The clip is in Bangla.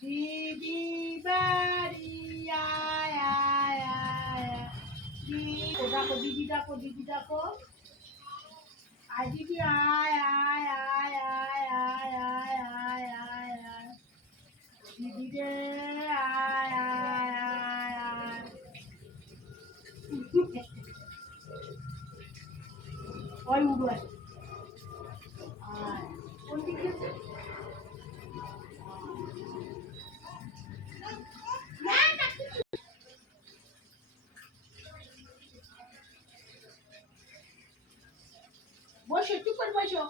Didi bari ay ay ay Dako didi dako didi dako ay didi ay ay ay ay ay ay ay ay ay didi de ay ay ay ay oy udu ay কোন দিক গেছে বসো চুপ করে বসো